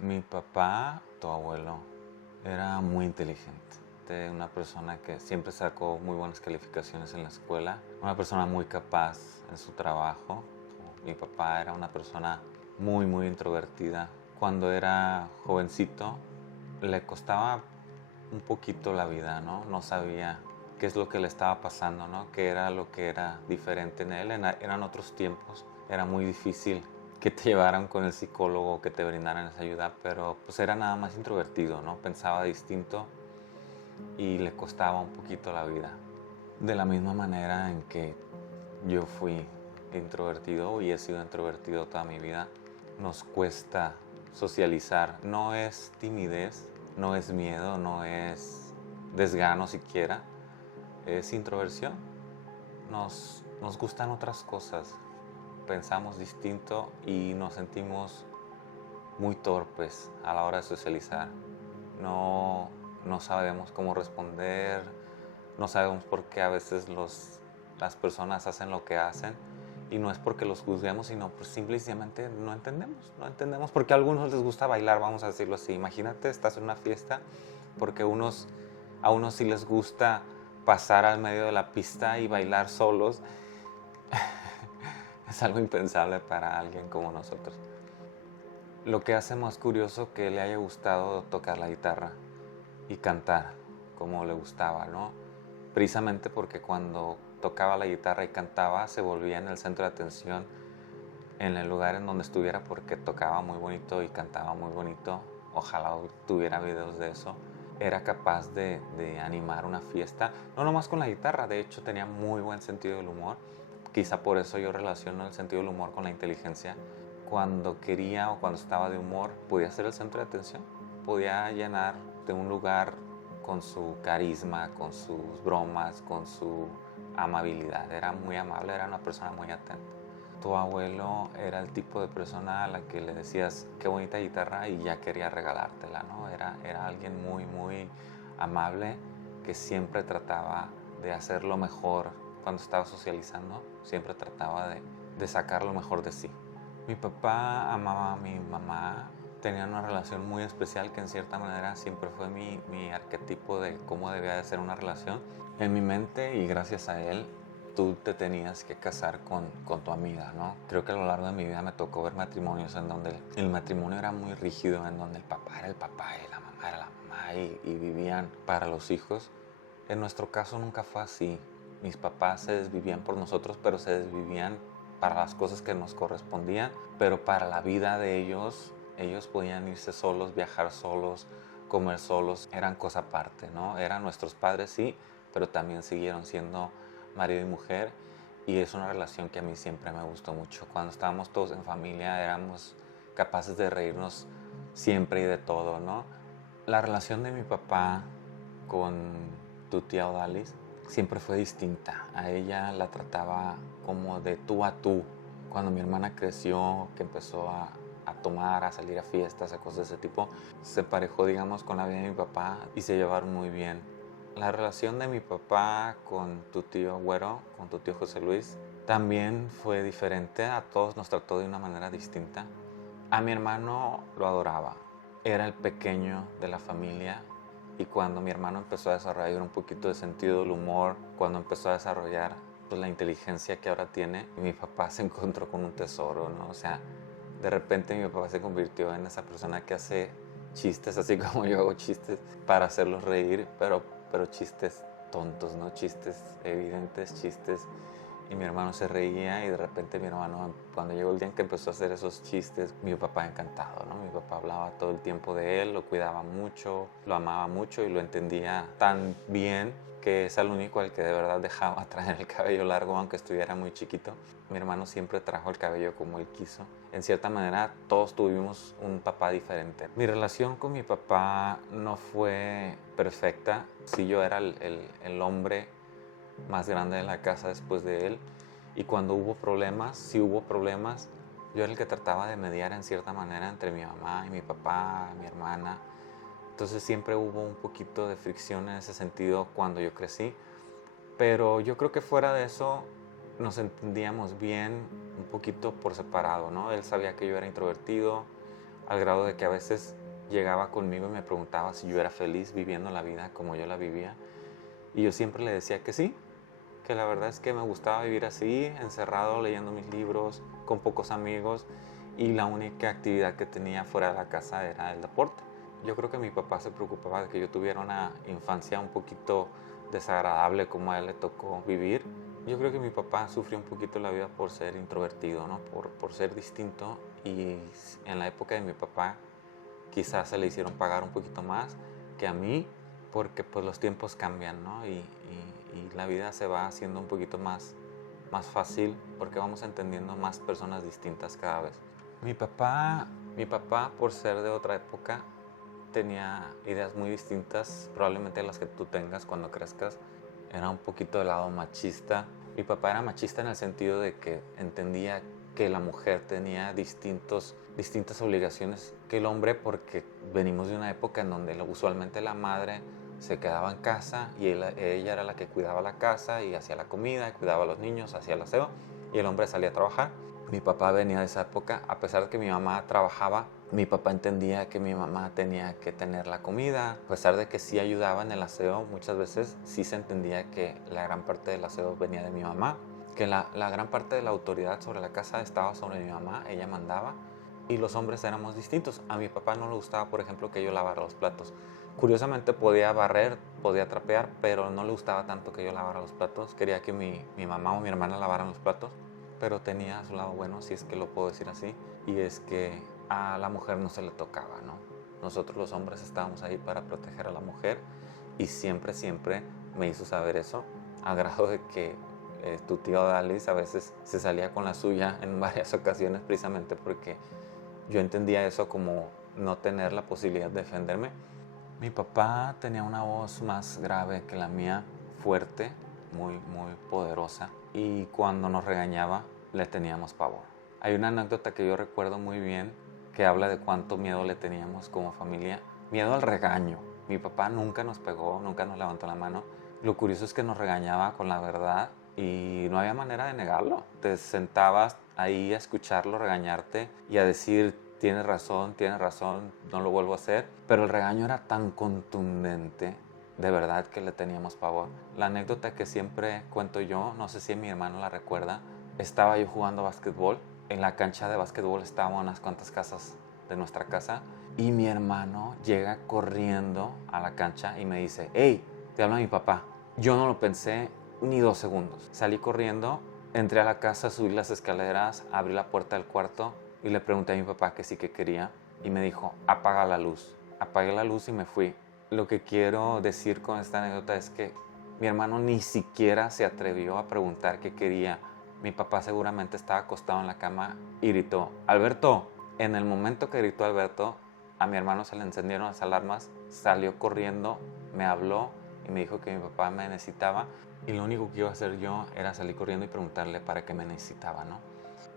Mi papá, tu abuelo, era muy inteligente. Una persona que siempre sacó muy buenas calificaciones en la escuela, una persona muy capaz en su trabajo. Mi papá era una persona muy introvertida. Cuando era jovencito le costaba un poquito la vida, ¿no? No sabía qué es lo que le estaba pasando, ¿no? Qué era lo que era diferente en él. Eran otros tiempos. Era muy difícil que te llevaran con el psicólogo, que te brindaran esa ayuda, pero pues era nada más introvertido, ¿no? Pensaba distinto y le costaba un poquito la vida. De la misma manera en que yo fui introvertido y he sido introvertido toda mi vida, nos cuesta socializar. No es timidez, no es miedo, no es desgano siquiera, es introversión. Nos gustan otras cosas, pensamos distinto y nos sentimos muy torpes a la hora de socializar. No, no sabemos cómo responder, no sabemos por qué a veces las personas hacen lo que hacen y no es porque los juzguemos, sino pues simplemente no entendemos porque a algunos les gusta bailar, vamos a decirlo así. Imagínate, estás en una fiesta porque a unos sí les gusta pasar al medio de la pista y bailar solos. Es algo impensable para alguien como nosotros. Lo que hace más curioso que le haya gustado tocar la guitarra y cantar como le gustaba, ¿no? Precisamente porque cuando tocaba la guitarra y cantaba se volvía en el centro de atención en el lugar en donde estuviera porque tocaba muy bonito y cantaba muy bonito. Ojalá tuviera videos de eso. Era capaz de animar una fiesta, no nomás con la guitarra, de hecho tenía muy buen sentido del humor. Quizá por eso yo relaciono el sentido del humor con la inteligencia. Cuando quería o cuando estaba de humor, podía ser el centro de atención. Podía llenar de un lugar con su carisma, con sus bromas, con su amabilidad. Era muy amable, era una persona muy atenta. Tu abuelo era el tipo de persona a la que le decías qué bonita guitarra y ya quería regalártela, ¿no? Era alguien muy amable que siempre trataba de hacer lo mejor cuando estaba socializando, siempre trataba de sacar lo mejor de sí. Mi papá amaba a mi mamá, tenía una relación muy especial que en cierta manera siempre fue mi arquetipo de cómo debía de ser una relación. En mi mente y gracias a él tú te tenías que casar con tu amiga, ¿no? Creo que a lo largo de mi vida me tocó ver matrimonios en donde el matrimonio era muy rígido, en donde el papá era el papá y la mamá era la mamá y vivían para los hijos. En nuestro caso nunca fue así. Mis papás se desvivían por nosotros, pero se desvivían para las cosas que nos correspondían, pero para la vida de ellos podían irse solos, viajar solos, comer solos, eran cosa aparte, ¿no? Eran nuestros padres, sí, pero también siguieron siendo marido y mujer y es una relación que a mí siempre me gustó mucho. Cuando estábamos todos en familia éramos capaces de reírnos siempre y de todo, ¿no? La relación de mi papá con tu tía Odalis siempre fue distinta. A ella la trataba como de tú a tú. Cuando mi hermana creció, que empezó a tomar, a salir a fiestas, a cosas de ese tipo, se emparejó, digamos, con la vida de mi papá y se llevaron muy bien. La relación de mi papá con tu tío Güero, con tu tío José Luis, también fue diferente. A todos nos trató de una manera distinta. A mi hermano lo adoraba. Era el pequeño de la familia y cuando mi hermano empezó a desarrollar un poquito de sentido del humor, cuando empezó a desarrollar pues, la inteligencia que ahora tiene, mi papá se encontró con un tesoro, ¿no? O sea, de repente mi papá se convirtió en esa persona que hace chistes, así como yo hago chistes, para hacerlos reír, pero chistes tontos, ¿no? Chistes evidentes, chistes. Y mi hermano se reía y de repente mi hermano, cuando llegó el día en que empezó a hacer esos chistes, mi papá encantado, ¿no? Mi papá hablaba todo el tiempo de él, lo cuidaba mucho, lo amaba mucho y lo entendía tan bien que es el único al que de verdad dejaba traer el cabello largo aunque estuviera muy chiquito. Mi hermano siempre trajo el cabello como él quiso. En cierta manera todos tuvimos un papá diferente. Mi relación con mi papá no fue perfecta. Sí, yo era el hombre más grande de la casa después de él y cuando hubo problemas, si hubo problemas, yo era el que trataba de mediar en cierta manera entre mi mamá y mi papá, mi hermana. Entonces siempre hubo un poquito de fricción en ese sentido cuando yo crecí, pero yo creo que fuera de eso nos entendíamos bien un poquito por separado, ¿no? Él sabía que yo era introvertido, al grado de que a veces llegaba conmigo y me preguntaba si yo era feliz viviendo la vida como yo la vivía. Y yo siempre le decía que sí, que la verdad es que me gustaba vivir así, encerrado, leyendo mis libros, con pocos amigos, y la única actividad que tenía fuera de la casa era el deporte. Yo creo que mi papá se preocupaba de que yo tuviera una infancia un poquito desagradable como a él le tocó vivir. Yo creo que mi papá sufrió un poquito la vida por ser introvertido, ¿no? Por ser distinto, y en la época de mi papá quizás se le hicieron pagar un poquito más que a mí, porque pues los tiempos cambian, ¿no? Y la vida se va haciendo un poquito más fácil porque vamos entendiendo más personas distintas cada vez. Mi papá, por ser de otra época, tenía ideas muy distintas, probablemente las que tú tengas cuando crezcas. Era un poquito del lado machista. Mi papá era machista en el sentido de que entendía que la mujer tenía distintas obligaciones que el hombre, porque venimos de una época en donde usualmente la madre se quedaba en casa y ella era la que cuidaba la casa y hacía la comida, cuidaba a los niños, hacía el aseo, y el hombre salía a trabajar. Mi papá venía de esa época. A pesar de que mi mamá trabajaba, mi papá entendía que mi mamá tenía que tener la comida. A pesar de que sí ayudaba en el aseo, muchas veces sí se entendía que la gran parte del aseo venía de mi mamá, que la gran parte de la autoridad sobre la casa estaba sobre mi mamá, ella mandaba, y los hombres éramos distintos. A mi papá no le gustaba, por ejemplo, que yo lavara los platos. Curiosamente podía barrer, podía trapear, pero no le gustaba tanto que yo lavara los platos. Quería que mi mamá o mi hermana lavaran los platos, pero tenía su lado bueno, si es que lo puedo decir así, y es que a la mujer no se le tocaba, ¿no? Nosotros los hombres estábamos ahí para proteger a la mujer, y siempre, siempre me hizo saber eso, a grado de que tu tío Dalis a veces se salía con la suya en varias ocasiones, precisamente porque yo entendía eso como no tener la posibilidad de defenderme. Mi papá tenía una voz más grave que la mía, fuerte, muy, muy poderosa, y cuando nos regañaba le teníamos pavor. Hay una anécdota que yo recuerdo muy bien que habla de cuánto miedo le teníamos como familia, miedo al regaño. Mi papá nunca nos pegó, nunca nos levantó la mano. Lo curioso es que nos regañaba con la verdad y no había manera de negarlo. Te sentabas ahí a escucharlo regañarte y a decir: tienes razón, no lo vuelvo a hacer. Pero el regaño era tan contundente, de verdad, que le teníamos pavor. La anécdota que siempre cuento yo, no sé si mi hermano la recuerda, estaba yo jugando básquetbol. En la cancha de básquetbol estaban unas cuantas casas de nuestra casa, y mi hermano llega corriendo a la cancha y me dice: hey, te habla mi papá. Yo no lo pensé ni 2 segundos. Salí corriendo, entré a la casa, subí las escaleras, abrí la puerta del cuarto y le pregunté a mi papá que sí, que quería, y me dijo: apaga la luz. Apagué la luz y me fui. Lo que quiero decir con esta anécdota es que mi hermano ni siquiera se atrevió a preguntar qué quería. Mi papá seguramente estaba acostado en la cama y gritó: Alberto. En el momento que gritó Alberto, a mi hermano se le encendieron las alarmas, salió corriendo, me habló y me dijo que mi papá me necesitaba, y lo único que iba a hacer yo era salir corriendo y preguntarle para qué me necesitaba, ¿no?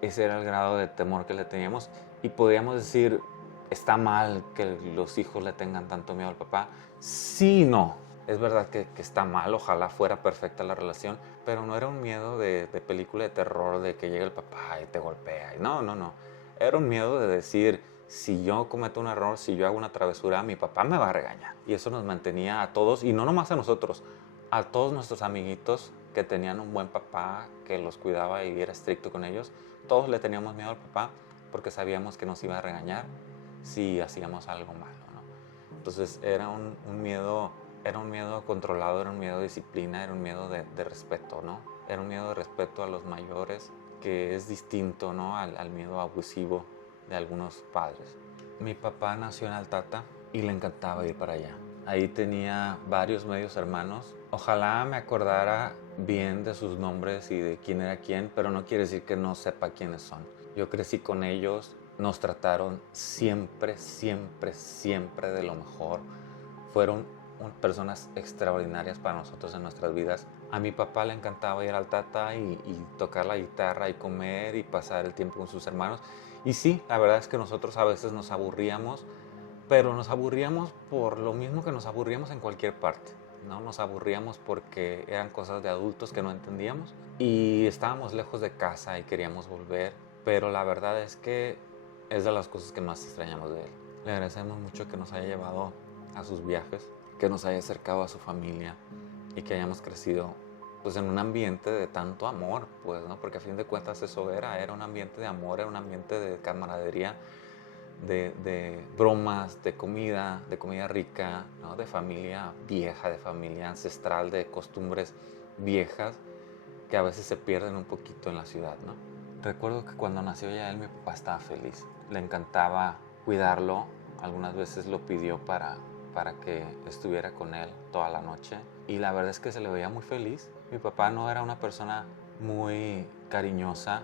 Ese era el grado de temor que le teníamos, y podríamos decir: ¿está mal que los hijos le tengan tanto miedo al papá? Sí y no. Es verdad que está mal, ojalá fuera perfecta la relación, pero no era un miedo de película de terror, de que llega el papá y te golpea. No, no, no. Era un miedo de decir: si yo cometo un error, si yo hago una travesura, mi papá me va a regañar. Y eso nos mantenía a todos, y no nomás a nosotros, a todos nuestros amiguitos que tenían un buen papá que los cuidaba y era estricto con ellos. Todos le teníamos miedo al papá porque sabíamos que nos iba a regañar si hacíamos algo malo, ¿no? Entonces era un miedo controlado, era un miedo de disciplina, era un miedo de respeto, ¿no? Era un miedo de respeto a los mayores, que es distinto, ¿no? al miedo abusivo de algunos padres. Mi papá nació en Altata y le encantaba ir para allá. Ahí tenía varios medios hermanos. Ojalá me acordara bien de sus nombres y de quién era quién, pero no quiere decir que no sepa quiénes son. Yo crecí con ellos, nos trataron siempre, siempre, siempre de lo mejor. Fueron personas extraordinarias para nosotros en nuestras vidas. A mi papá le encantaba ir al Tata y tocar la guitarra y comer y pasar el tiempo con sus hermanos. Y sí, la verdad es que nosotros a veces nos aburríamos, pero nos aburríamos por lo mismo que nos aburríamos en cualquier parte, ¿no? Nos aburríamos porque eran cosas de adultos que no entendíamos y estábamos lejos de casa y queríamos volver, pero la verdad es que es de las cosas que más extrañamos de él. Le agradecemos mucho que nos haya llevado a sus viajes, que nos haya acercado a su familia y que hayamos crecido pues en un ambiente de tanto amor, pues, ¿no? Porque a fin de cuentas eso era un ambiente de amor, era un ambiente de camaradería, de bromas, de comida rica, ¿no? De familia vieja, de familia ancestral, de costumbres viejas que a veces se pierden un poquito en la ciudad, ¿no? Recuerdo que cuando nació Yael mi papá estaba feliz, le encantaba cuidarlo, algunas veces lo pidió para que estuviera con él toda la noche y la verdad es que se le veía muy feliz. Mi papá no era una persona muy cariñosa,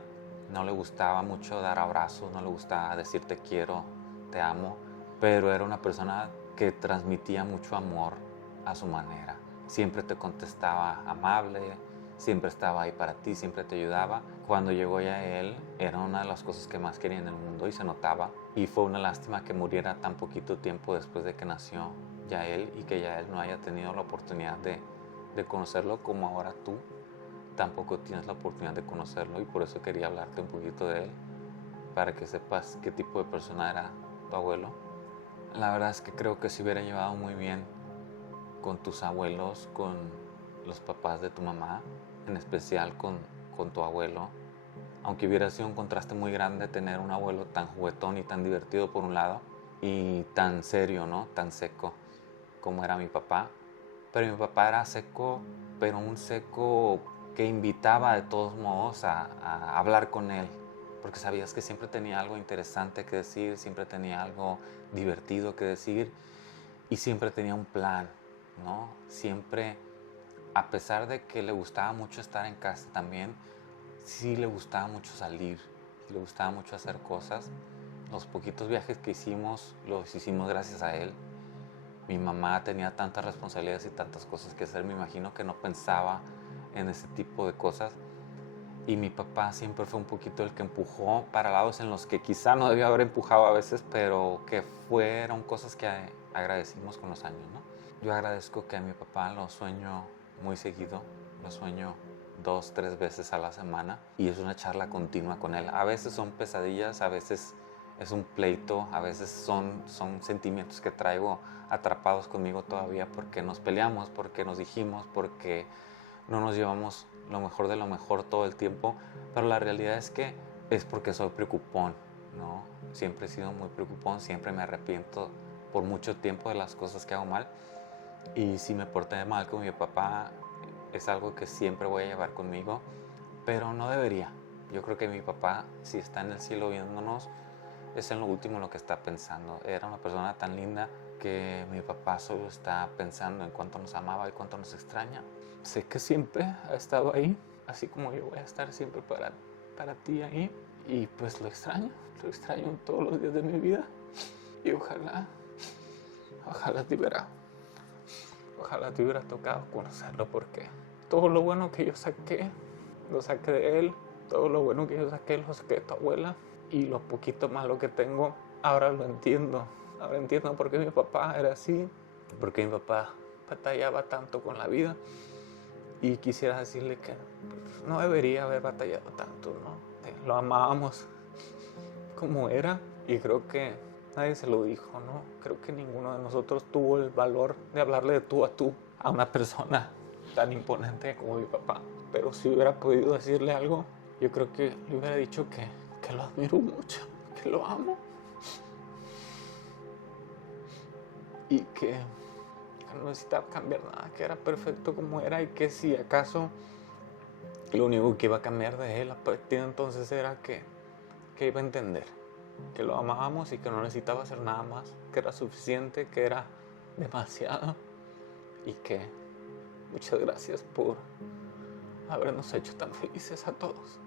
no le gustaba mucho dar abrazos, no le gustaba decir te quiero, te amo, pero era una persona que transmitía mucho amor a su manera. Siempre te contestaba amable, siempre estaba ahí para ti, siempre te ayudaba. Cuando llegó Yael era una de las cosas que más quería en el mundo y se notaba. Y fue una lástima que muriera tan poquito tiempo después de que nació Yael y que Yael no haya tenido la oportunidad de conocerlo como ahora tú tampoco tienes la oportunidad de conocerlo y por eso quería hablarte un poquito de él para que sepas qué tipo de persona era tu abuelo. La verdad es que creo que se hubiera llevado muy bien con tus abuelos, con los papás de tu mamá, en especial con tu abuelo. Aunque hubiera sido un contraste muy grande tener un abuelo tan juguetón y tan divertido por un lado y tan serio, ¿no? Tan seco como era mi papá. Pero mi papá era seco, pero un seco que invitaba de todos modos a hablar con él, porque sabías que siempre tenía algo interesante que decir, siempre tenía algo divertido que decir y siempre tenía un plan, ¿no? Siempre, a pesar de que le gustaba mucho estar en casa también, sí le gustaba mucho salir, le gustaba mucho hacer cosas. Los poquitos viajes que hicimos, los hicimos gracias a él. Mi mamá tenía tantas responsabilidades y tantas cosas que hacer, me imagino que no pensaba en ese tipo de cosas. Y mi papá siempre fue un poquito el que empujó para lados en los que quizá no debía haber empujado a veces, pero que fueron cosas que agradecimos con los años, ¿no? Yo agradezco que a mi papá lo sueño muy seguido, lo sueño 2, 3 veces a la semana y es una charla continua con él. A veces son pesadillas, a veces es un pleito, a veces son sentimientos que traigo atrapados conmigo todavía porque nos peleamos, porque nos dijimos, porque no nos llevamos lo mejor de lo mejor todo el tiempo, pero la realidad es que es porque soy preocupón, ¿no? Siempre he sido muy preocupón, siempre me arrepiento por mucho tiempo de las cosas que hago mal y si me porté mal con mi papá es algo que siempre voy a llevar conmigo, pero no debería. Yo creo que mi papá, si está en el cielo viéndonos, es en lo último lo que está pensando. Era una persona tan linda que mi papá solo está pensando en cuánto nos amaba y cuánto nos extraña. Sé que siempre ha estado ahí, así como yo voy a estar siempre para ti ahí. Y pues lo extraño todos los días de mi vida. Y ojalá te hubiera tocado conocerlo porque todo lo bueno que yo saqué, lo saqué de él. Todo lo bueno que yo saqué, lo saqué de tu abuela. Y lo poquito malo que tengo, ahora lo entiendo. Ahora entiendo por qué mi papá era así, por qué mi papá batallaba tanto con la vida. Y quisiera decirle que pues, no debería haber batallado tanto, ¿no? Lo amábamos como era y creo que nadie se lo dijo, ¿no? Creo que ninguno de nosotros tuvo el valor de hablarle de tú a tú a una persona tan imponente como mi papá. Pero si hubiera podido decirle algo, yo creo que le hubiera dicho que lo admiro mucho, que lo amo y que no necesitaba cambiar nada, que era perfecto como era y que si acaso lo único que iba a cambiar de él a partir de entonces era que iba a entender que lo amábamos y que no necesitaba hacer nada más, que era suficiente, que era demasiado y que muchas gracias por habernos hecho tan felices a todos.